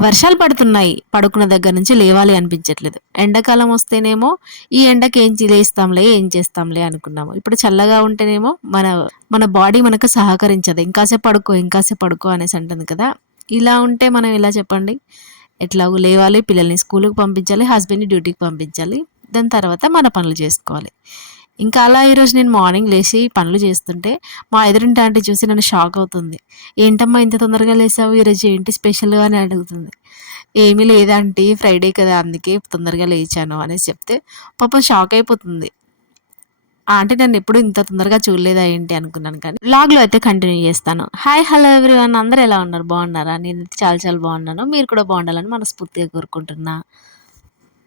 వర్షాలు పడుతున్నాయి. పడుకున్న దగ్గర నుంచి లేవాలి అనిపించట్లేదు. ఎండాకాలం వస్తేనేమో ఈ ఎండకి లేస్తాంలే, ఏం చేస్తాంలే అనుకున్నాము. ఇప్పుడు చల్లగా ఉంటేనేమో మన బాడీ మనకు సహకరించదు. ఇంకాసేపు పడుకో, ఇంకాసేపు పడుకో అనేసి అంటుంది కదా! ఇలా ఉంటే మనం ఎలా చెప్పండి? ఎట్లాగో లేవాలి, పిల్లల్ని స్కూలుకి పంపించాలి, హస్బెండ్‌ని డ్యూటీకి పంపించాలి. దాని తర్వాత మన పనులు చేసుకోవాలి. ఇంకా అలా ఈరోజు నేను మార్నింగ్ లేచి పనులు చేస్తుంటే మా ఎదురింటి ఆంటీ చూసి నన్ను షాక్ అవుతుంది. "ఏంటమ్మా ఇంత తొందరగా లేసావు? ఈరోజు ఏంటి స్పెషల్" అని అడుగుతుంది. "ఏమీ లేదు ఆంటీ, ఫ్రైడే కదా అందుకే తొందరగా లేచాను" అనేసి చెప్తే పాపం షాక్ అయిపోతుంది. ఆ ఆంటీ నన్నెప్పుడు ఇంత తొందరగా చూడలేదా ఏంటి అనుకున్నాను. కానీ వ్లాగ్‌లో అయితే కంటిన్యూ చేస్తాను. హాయ్! హలో ఎవ్రీవన్, అందరూ ఎలా ఉన్నారు? బాగున్నారా? నేనైతే చాలా చాలా బాగున్నాను. మీరు కూడా బాగుండాలని మనస్ఫూర్తిగా కోరుకుంటున్నా.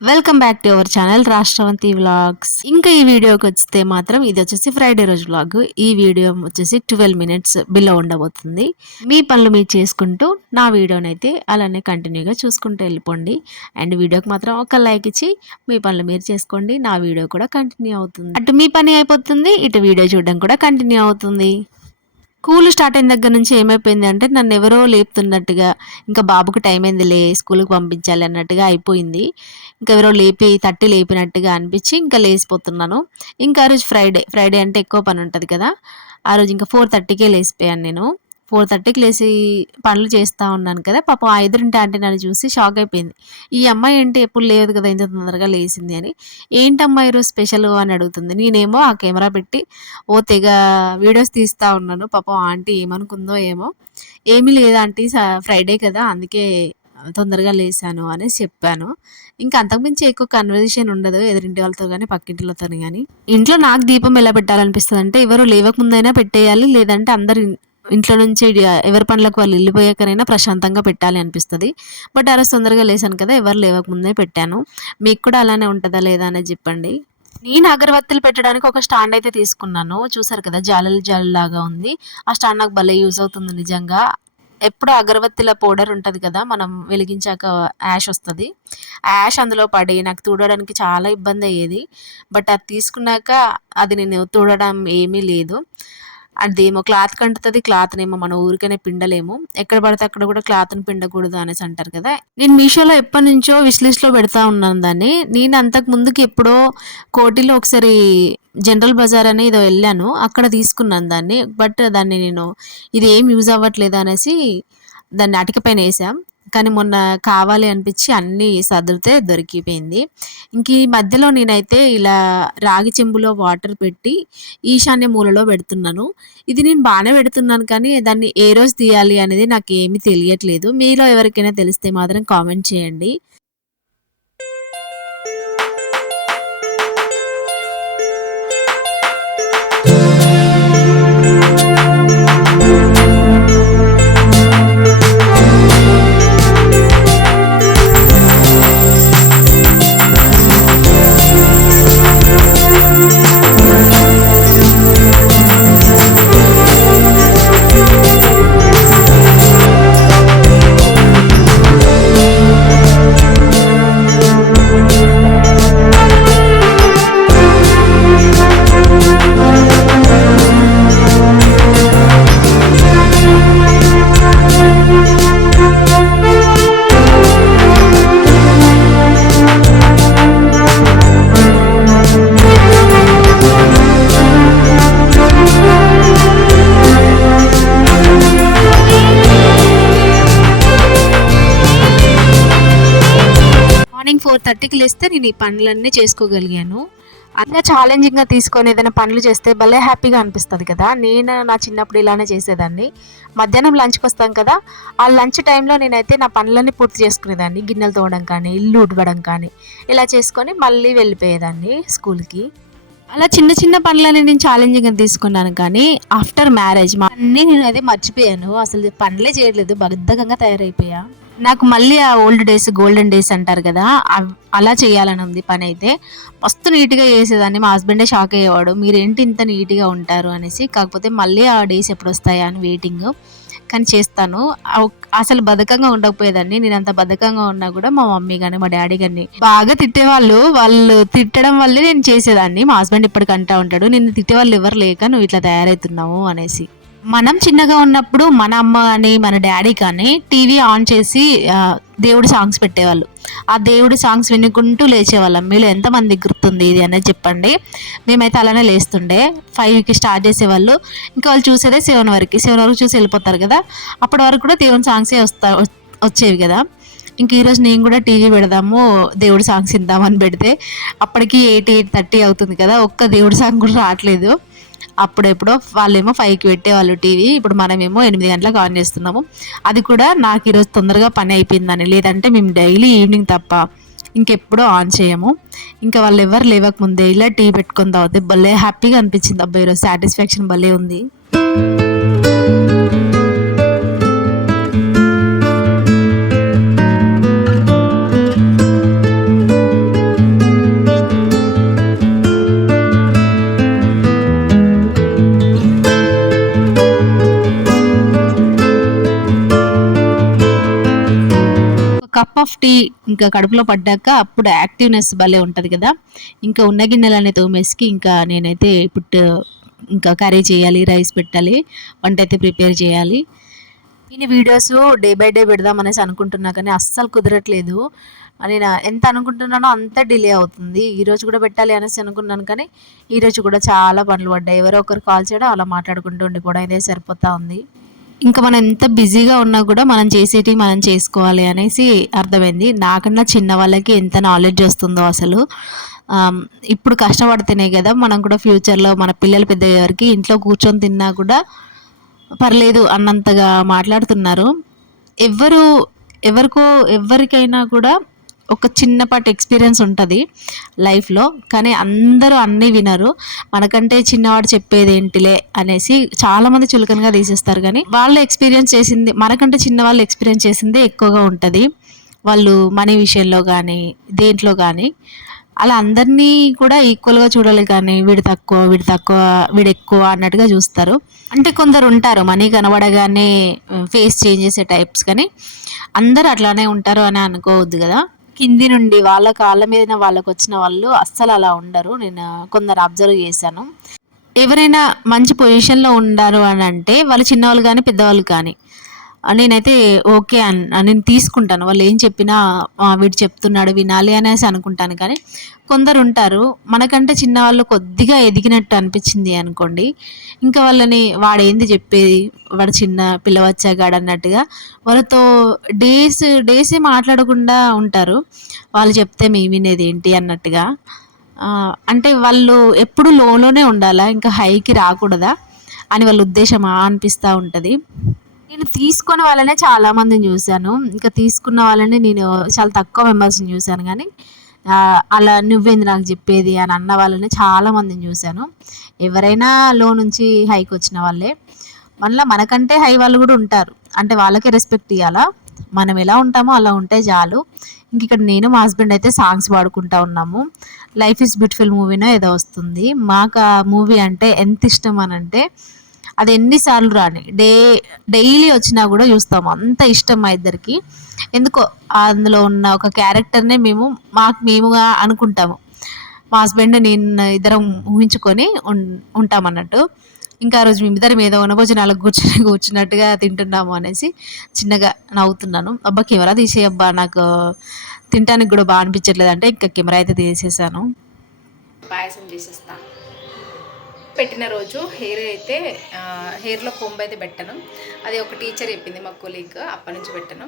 Welcome back to our channel Rashtravanthi vlogs. ఇంకా ఈ వీడియోకి వస్తే మాత్రం ఇది వచ్చేసి ఫ్రైడే రోజు వ్లాగ్. ఈ వీడియో వచ్చేసి 12 మినిట్స్ బిలో ఉండబోతుంది. మీ పనులు మీరు చేసుకుంటూ నా వీడియోనైతే అలానే కంటిన్యూగా చూసుకుంటూ వెళ్ళిపోండి. అండ్ వీడియోకి మాత్రం ఒక లైక్ ఇచ్చి మీ పనులు మీరు చేసుకోండి. నా వీడియో కూడా కంటిన్యూ అవుతుంది. అటు మీ పని అయిపోతుంది, ఇటు వీడియో చూడడం కూడా కంటిన్యూ అవుతుంది. స్కూల్ స్టార్ట్ అయిన దగ్గర నుంచి ఏమైపోయింది అంటే నన్ను ఎవరో లేపుతున్నట్టుగా, ఇంకా బాబుకి టైం అయిందిలే స్కూల్కి పంపించాలి అన్నట్టుగా అయిపోయింది. ఇంకా ఎవరో తట్టి లేపినట్టుగా అనిపించి ఇంకా లేసిపోతున్నాను. ఇంకా ఆ రోజు ఫ్రైడే అంటే ఎక్కువ పని ఉంటుంది కదా! ఆ రోజు ఇంకా 4:30కే లేసిపోయాను నేను. 4:30కి లేసి పనులు చేస్తా ఉన్నాను కదా! పాపం ఆ ఎదురింటి ఆంటీ నన్ను చూసి షాక్ అయిపోయింది. ఈ అమ్మాయి ఏంటి ఎప్పుడు లేదు కదా, ఇంత తొందరగా లేసింది అని. "ఏంటమ్మా ఈరోజు స్పెషల్" అని అడుగుతుంది. నేనేమో ఆ కెమెరా పెట్టి తెగ వీడియోస్ తీస్తా ఉన్నాను. పాపం ఆంటీ ఏమనుకుందో ఏమో. "ఏమీ లేదు ఆంటీ, ఫ్రైడే కదా అందుకే తొందరగా లేసాను" అనేసి చెప్పాను. ఇంకా అంతకుమించి ఎక్కువ కన్వర్జేషన్ ఉండదు ఎదురింటి వాళ్ళతో గానీ, పక్కింటిలతోని గానీ. ఇంట్లో నాకు దీపం ఎలా పెట్టాలనిపిస్తదంటే ఎవరు లేవకముందైనా పెట్టేయాలి. లేదంటే అందరు ఇంట్లో నుంచి ఎవరి పనులకు వాళ్ళు ఎళ్ళిపోయాకనైనా ప్రశాంతంగా పెట్టాలి అనిపిస్తది. బట్ ఆ రోజు తొందరగా లేసాను కదా! ఎవరు లేవకముందే పెట్టాను. మీకు కూడా అలానే ఉంటదా లేదా అనేది జెప్పండి. నేను అగరబత్తులు పెట్టడానికి ఒక స్టాండ్ అయితే తీసుకున్నాను. చూసారు కదా! జాలెలాగా ఉంది. ఆ స్టాండ్ నాకు భలే యూజ్ అవుతుంది నిజంగా. ఎప్పుడు అగరబత్తిల పౌడర్ ఉంటది కదా! మనం వెలిగించాక యాష్ వస్తది. ఆ యాష్ అందులో పడి నాకు తుడవడానికి చాలా ఇబ్బందయ్యేది. బట్ అది తీసుకున్నాక అది నేను తుడవడం ఏమీ లేదు. అదేమో క్లాత్‌కి అంటుతది. క్లాత్‌నేమో మనం ఊరికనే పిండలేము. ఎక్కడ పడితే అక్కడ కూడా క్లాత్‌ని పిండకూడదు అనేసి అంటారు కదా! నేను మీషోలో ఎప్పటినుంచో విష్ లిస్ట్‌లో పెడతా ఉన్నాను దాన్ని. నేను అంతకు ముందుకి ఎప్పుడో కోటిలో ఒకసారి జనరల్ బజార్ అని ఏదో ఎళ్ళాను. అక్కడ తీసుకున్నాను దాన్ని. బట్ దాన్ని నేను ఇది ఏం యూజ్ అవ్వట్లేదు అనేసి దాన్ని అటిక పైన ఏసాం. కానీ మొన్న కావాలి అనిపించి అన్నీ సదిరితే దొరికిపోయింది. ఇంక ఈ మధ్యలో నేనైతే ఇలా రాగి చెంబులో వాటర్ పెట్టి ఈశాన్య మూలలో పెడుతున్నాను. ఇది నేను బానే పెడుతున్నాను కానీ దాన్ని ఏ రోజు తీయాలి అనేది నాకేమీ తెలియట్లేదు. మీలో ఎవరికైనా తెలిస్తే మాత్రం కామెంట్ చేయండి. మార్నింగ్ 4:30కి లేస్తే నేను ఈ పనులన్నీ చేసుకోగలిగాను. అట్లా ఛాలెంజింగ్‌గా తీసుకొని ఏదైనా పనులు చేస్తే భలే హ్యాపీగా అనిపిస్తది కదా! నేను నా చిన్నప్పుడు ఇలానే చేసేదాన్ని. మధ్యాహ్నం లంచ్‌కొస్తాం కదా! ఆ లంచ్ టైంలో నేనైతే నా పనులన్నీ పూర్తి చేసుకునేదాన్ని. గిన్నెలు తోమడం కానీ, ఇల్లు ఊడవడం కానీ, ఇలా చేసుకొని మళ్ళీ వెళ్ళిపోయేదాన్ని స్కూల్‌కి. అలా చిన్న చిన్న పనులని నేను ఛాలెంజింగ్‌గా తీసుకున్నాను కానీ, ఆఫ్టర్ మ్యారేజ్ అన్నీ నేనైతే మర్చిపోయాను. అసలు పనులే చేయట్లేదు. బద్ధకంగా తయారైపోయా. నాకు మళ్ళీ ఆ ఓల్డ్ డేస్, గోల్డెన్ డేస్ అంటారు కదా! అలా చేయాలని ఉంది పనైతే. మస్తు నీట్‌గా చేసేదాన్ని. మా హస్బెండే షాక్ అయ్యేవాడు. "మీరేంటి ఇంత నీట్‌గా ఉంటారు" అనేసి. కాకపోతే మళ్ళీ ఆ డేస్ ఎప్పుడొస్తాయా అని వెయిటింగు. కానీ చేస్తాను. అసలు బద్ధకంగా ఉండకపోయేదాన్ని. నేనంత బద్ధకంగా ఉన్నా కూడా మా మమ్మీ గాని, మా డ్యాడీ గాని బాగా తిట్టేవాళ్ళు. వాళ్ళు తిట్టడం వల్లే నేను చేసేదాన్ని. మా హస్బెండ్ ఇప్పటికి అంటా ఉంటాడు, "నిన్ను తిట్టేవాళ్ళు ఎవరు లేక నువ్వు ఇట్లా తయారైతున్నావు" అనేసి. మనం చిన్నగా ఉన్నప్పుడు మన అమ్మ కానీ మన డాడీ కానీ టీవీ ఆన్ చేసి దేవుడి సాంగ్స్ పెట్టేవాళ్ళు. ఆ దేవుడి సాంగ్స్ వినుకుంటూ లేచేవాళ్ళం. మీలో ఎంతమందికి గుర్తుంది ఇది అనేది చెప్పండి. మేమైతే అలానే లేస్తుండే. 5కి స్టార్ట్ చేసేవాళ్ళు. ఇంకా వాళ్ళు చూసేదే 7 వరకు చూసి వెళ్ళిపోతారు కదా. అప్పటి వరకు కూడా దేవుని సాంగ్సే వచ్చేవి కదా. ఇంక ఈరోజు నేను కూడా టీవీ పెడదాము, దేవుడి సాంగ్స్ ఇద్దామని పెడితే అప్పటికి 8:30 అవుతుంది కదా. ఒక్క దేవుడి సాంగ్ కూడా రావట్లేదు. అప్పుడెప్పుడో వాళ్ళేమో 5కి పెట్టేవాళ్ళు టీవీ. ఇప్పుడు మనమేమో 8 గంటలకు ఆన్ చేస్తున్నాము. అది కూడా నాకు ఈరోజు తొందరగా పని అయిపోయిందని. లేదంటే మేము డైలీ ఈవినింగ్ తప్ప ఇంకెప్పుడూ ఆన్ చేయము. ఇంకా వాళ్ళు ఎవరు లేవకముందే ఇలా టీ పెట్టుకొని తాగితే భలే హ్యాపీగా అనిపించింది. అబ్బా ఈరోజు సాటిస్ఫాక్షన్ భలే ఉంది. కప్ ఆఫ్ టీ ఇంకా కడుపులో పడ్డాక అప్పుడు యాక్టివ్నెస్ భలే ఉంటుంది కదా. ఇంకా ఉన్న గిన్నెలన్నీ తోమేసి ఇంకా నేనైతే ఇప్పుడు ఇంకా కర్రీ చేయాలి, రైస్ పెట్టాలి, వంట అయితే ప్రిపేర్ చేయాలి. నేను వీడియోస్ డే బై డే పెడదాం అనేసి అనుకుంటున్నా కానీ అస్సలు కుదరట్లేదు. నేను ఎంత అనుకుంటున్నానో అంత డిలే అవుతుంది. ఈరోజు కూడా పెట్టాలి అనేసి అనుకున్నాను కానీ ఈరోజు కూడా చాలా పనులు పడ్డాయి. ఎవరో ఒకరు కాల్ చేయడం, అలా మాట్లాడుకుంటూ ఉండిపోవడం ఇదే సరిపోతూ ఉంది. ఇంకా మనం ఎంత బిజీగా ఉన్నా కూడా మనం చేసేటివి మనం చేసుకోవాలి అనేసి అర్థమైంది. నాకన్నా చిన్న వాళ్ళకి ఎంత నాలెడ్జ్ వస్తుందో అసలు. ఇప్పుడు కష్టపడితేనే కదా మనం కూడా ఫ్యూచర్లో మన పిల్లలు పెద్దయ్యే వరకు ఇంట్లో కూర్చొని తిన్నా కూడా పర్లేదు అన్నంతగా మాట్లాడుతున్నారు. ఎవ్వరు ఎవరికైనా కూడా ఒక చిన్నపాటి ఎక్స్పీరియన్స్ ఉంటుంది లైఫ్లో. కానీ అందరూ అన్నీ వినరు. మనకంటే చిన్నవాడు చెప్పేది ఏంటిలే అనేసి చాలామంది చులకనగా తీసేస్తారు. కానీ వాళ్ళు ఎక్స్పీరియన్స్ చేసింది, మనకంటే చిన్నవాళ్ళు ఎక్స్పీరియన్స్ చేసిందే ఎక్కువగా ఉంటుంది. వాళ్ళు మనీ విషయంలో కానీ దేంట్లో కానీ అలా అందరినీ కూడా ఈక్వల్గా చూడాలి. కానీ వీడు ఎక్కువ అన్నట్టుగా చూస్తారు. అంటే కొందరు ఉంటారు మనీ కనబడగానే ఫేస్ చేంజ్ చేసే టైప్స్, కానీ అందరూ అట్లానే ఉంటారు అని అనుకోవద్దు కదా. కింది నుండి వాళ్ళ కాళ్ళ మీద వాళ్ళకు వచ్చిన వాళ్ళు అస్సలు అలా ఉండరు. నేను కొందరు అబ్జర్వ్ చేశాను. ఎవరైనా మంచి పొజిషన్లో ఉండారు అని అంటే వాళ్ళు చిన్నవాళ్ళు కానీ పెద్దవాళ్ళు కానీ నేనైతే ఓకే నేను తీసుకుంటాను. వాళ్ళు ఏం చెప్పినా వీడు చెప్తున్నాడు వినాలి అనేసి అనుకుంటాను. కానీ కొందరు ఉంటారు మనకంటే చిన్నవాళ్ళు కొద్దిగా ఎదిగినట్టు అనిపించింది అనుకోండి, ఇంకా వాళ్ళని వాడేంది చెప్పేది, వాడు చిన్న పిల్లవచ్చాగాడు అన్నట్టుగా వాళ్ళతో డేసే మాట్లాడకుండా ఉంటారు. వాళ్ళు చెప్తే మేము వినేది ఏంటి అన్నట్టుగా. అంటే వాళ్ళు ఎప్పుడు లోనే ఉండాలా, ఇంకా హైకి రాకూడదా అని వాళ్ళ ఉద్దేశమా అనిపిస్తూ ఉంటుంది. నేను తీసుకున్న వాళ్ళనే చాలామందిని చూశాను. ఇంకా తీసుకున్న వాళ్ళని నేను చాలా తక్కువ మెంబర్స్ని చూశాను. కానీ అలా నువ్వేంది నాకు చెప్పేది అని అన్న వాళ్ళని చాలామందిని చూశాను. ఎవరైనా లో నుంచి హైకి వచ్చిన వాళ్ళే. మళ్ళీ మనకంటే హై వాళ్ళు కూడా ఉంటారు. అంటే వాళ్ళకే రెస్పెక్ట్ ఇవ్వాలా. మనం ఎలా ఉంటామో అలా ఉంటే చాలు. ఇంక ఇక్కడ నేను మా హస్బెండ్ అయితే సాంగ్స్ పాడుకుంటా ఉన్నాము. లైఫ్ ఈజ్ బ్యూటిఫుల్ మూవీనో ఏదో వస్తుంది. మాకు ఆ మూవీ అంటే ఎంత ఇష్టం అని అంటే అది ఎన్నిసార్లు రాని డైలీ వచ్చినా కూడా చూస్తాము. అంత ఇష్టం మా ఇద్దరికి. ఎందుకో అందులో ఉన్న ఒక క్యారెక్టర్నే మేముగా అనుకుంటాము. మా హస్బెండ్ నేను ఇద్దరం ఊహించుకొని ఉంటామన్నట్టు. ఇంకా ఆ రోజు మేమిద్దరం ఏదో వనభోజనాలకు కూర్చున్నట్టుగా తింటున్నాము అనేసి చిన్నగా నవ్వుతున్నాను. అబ్బా కెమెరా తీసేయబ్బా, నాకు తినడానికి కూడా బాగా అనిపించట్లేదు అంటే ఇంకా కెమెరా అయితే తీసేసాను. పాయసం చేసేస్తా. పెట్టిన రోజు హెయిర్లో కొంబు అయితే పెట్టను. అది ఒక టీచర్ చెప్పింది, మా కొలీగ్, అప్పటి నుంచి పెట్టను.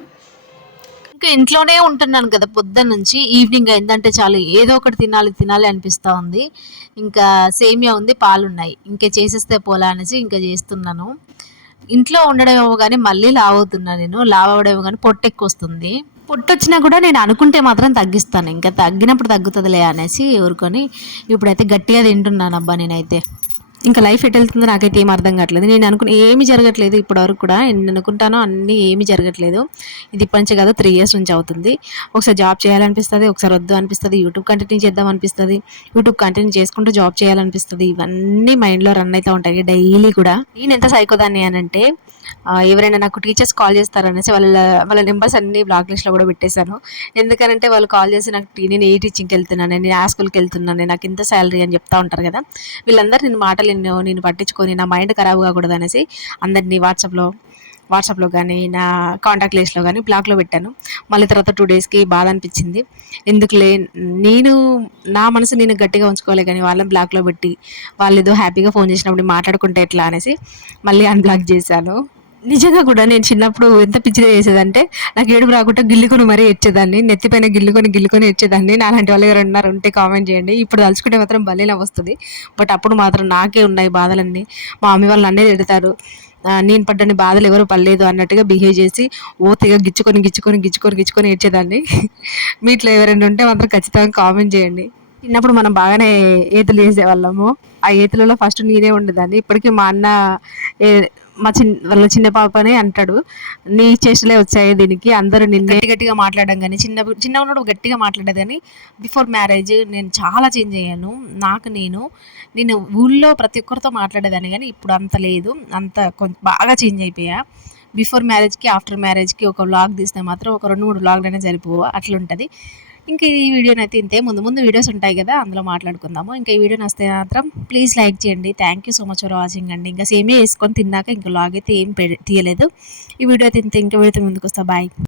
ఇంకా ఇంట్లోనే ఉంటున్నాను కదా పొద్దున్న నుంచి. ఈవినింగ్ అయిందంటే చాలు ఏదో ఒకటి తినాలి అనిపిస్తూ ఉంది. ఇంకా సేమియా ఉంది, పాలున్నాయి, ఇంకా చేసేస్తే పోలా అనేసి ఇంకా చేస్తున్నాను. ఇంట్లో ఉండడమేమో కానీ మళ్ళీ లావ్ అవుతున్నాను నేను. లావ్ అవ్వడమేమో కానీ పొట్టు ఎక్కువ వస్తుంది. పొట్టు వచ్చినా కూడా నేను అనుకుంటే మాత్రం తగ్గిస్తాను. ఇంకా తగ్గినప్పుడు తగ్గుతుందిలే అనేసి ఊరుకొని ఇప్పుడైతే గట్టిగా తింటున్నాను. అబ్బా నేనైతే ఇంకా లైఫ్ ఎటు వెళ్తుందో నాకైతే ఏం అర్థం కావట్లేదు. నేను అనుకున్న ఏమి జరగట్లేదు ఇప్పటివరకు కూడా. నేను అనుకుంటానో అన్నీ ఏమి జరగట్లేదు. ఇది ఇప్పటి నుంచి కాదు 3 years నుంచి అవుతుంది. ఒకసారి జాబ్ చేయాలనిపిస్తుంది, ఒకసారి వద్దు అనిపిస్తుంది, యూట్యూబ్ కంటిన్యూ చేద్దాం అనిపిస్తుంది, యూట్యూబ్ కంటిన్యూ చేసుకుంటూ జాబ్ చేయాలనిపిస్తుంది. ఇవన్నీ మైండ్లో రన్ అవుతూ ఉంటాయి డైలీ కూడా. నేను ఎంత సైకోదాన్ని అని అంటే ఎవరైనా నాకు టీచర్స్ కాల్ చేస్తారనేసి వాళ్ళ నెంబర్స్ అన్నీ బ్లాక్ లిస్ట్లో కూడా పెట్టేశాను. ఎందుకనంటే వాళ్ళు కాల్ చేసి నేను ఏ టీచింగ్కి వెళ్తున్నాను, నేను ఆ స్కూల్కి వెళ్తున్నాను, నాకు ఇంత శాలరీ అని చెప్తా ఉంటారు కదా. వీళ్ళందరూ నేను మాటలు నేను పట్టించుకొని నా మైండ్ ఖరాబ్ కాకూడదు అనేసి అందరినీ వాట్సాప్లో కానీ నా కాంటాక్ట్ లిస్ట్లో కానీ బ్లాక్లో పెట్టాను. మళ్ళీ తర్వాత 2 డేస్కి బాధ అనిపించింది. ఎందుకులే, నేను నా మనసు నేను గట్టిగా ఉంచుకోలే కానీ వాళ్ళని బ్లాక్లో పెట్టి వాళ్ళు ఏదో హ్యాపీగా ఫోన్ చేసినప్పుడు మాట్లాడుకుంటే ఎట్లా అనేసి మళ్ళీ అన్బ్లాక్ చేశాను. నిజంగా కూడా నేను చిన్నప్పుడు ఎంత పిచ్చిగా చేసేదంటే, నాకు ఏడుపు రాకుండా గిల్లుకొని మరీ ఏడ్చేదాన్ని. నెత్తిపైన గిల్లుకొని ఏడ్చేదాన్ని. నాలాంటి వాళ్ళు ఎవరైనా ఉంటే కామెంట్ చేయండి. ఇప్పుడు తలుచుకుంటే మాత్రం భలే నవ్వొస్తది. బట్ అప్పుడు మాత్రం నాకే ఉన్నాయి బాధలన్నీ. మా మమ్మీ వాళ్ళు నన్నే తిడతారు. నేను పడ్డన్ని బాధలు ఎవరు పడలేదు అన్నట్టుగా బిహేవ్ చేసి ఓతిగా గిచ్చుకొని ఏడ్చేదాన్ని. మీట్లో ఎవరైనా ఉంటే మాత్రం ఖచ్చితంగా కామెంట్ చేయండి. చిన్నప్పుడు మనం బాగానే ఏతులు చేసేవాళ్ళము. ఆ ఏతులలో ఫస్ట్ నేనే ఉండేదాన్ని. ఇప్పటికీ మా అన్న ఏ వాళ్ళ చిన్న పాపనే అంటాడు, నీ చేష్టలే వచ్చాయి దీనికి, అందరూ నిన్ను గట్టిగా మాట్లాడడం కానీ చిన్నగా ఉన్నప్పుడు గట్టిగా మాట్లాడేది కానీ బిఫోర్ మ్యారేజ్ నేను చాలా చేంజ్ అయ్యాను. నేను ఊళ్ళో ప్రతి ఒక్కరితో మాట్లాడేదాన్ని కానీ ఇప్పుడు అంత లేదు, అంత బాగా చేంజ్ అయిపోయా. బిఫోర్ మ్యారేజ్కి ఆఫ్టర్ మ్యారేజ్కి ఒక వ్లాగ్ తీస్తే మాత్రం ఒక 2-3 వ్లాగ్లనే సరిపోవు, అట్లుంటుంది. ఇంకా ఈ వీడియోనైతే ఇంతే. ముందు వీడియోస్ ఉంటాయి కదా, అందులో మాట్లాడుకుందాము. ఇంకా ఈ వీడియో నచ్చితే మాత్రం ప్లీజ్ లైక్ చేయండి. Thank you so much for watching అండి. ఇంకా సేమే వేసుకొని తిన్నాక ఇంకా వ్లాగ్ అయితే ఏం తీయలేదు. ఈ వీడియో అయితే ఇంతే. ఇంకా వీడియోతో ముందుకు వస్తా. బాయ్.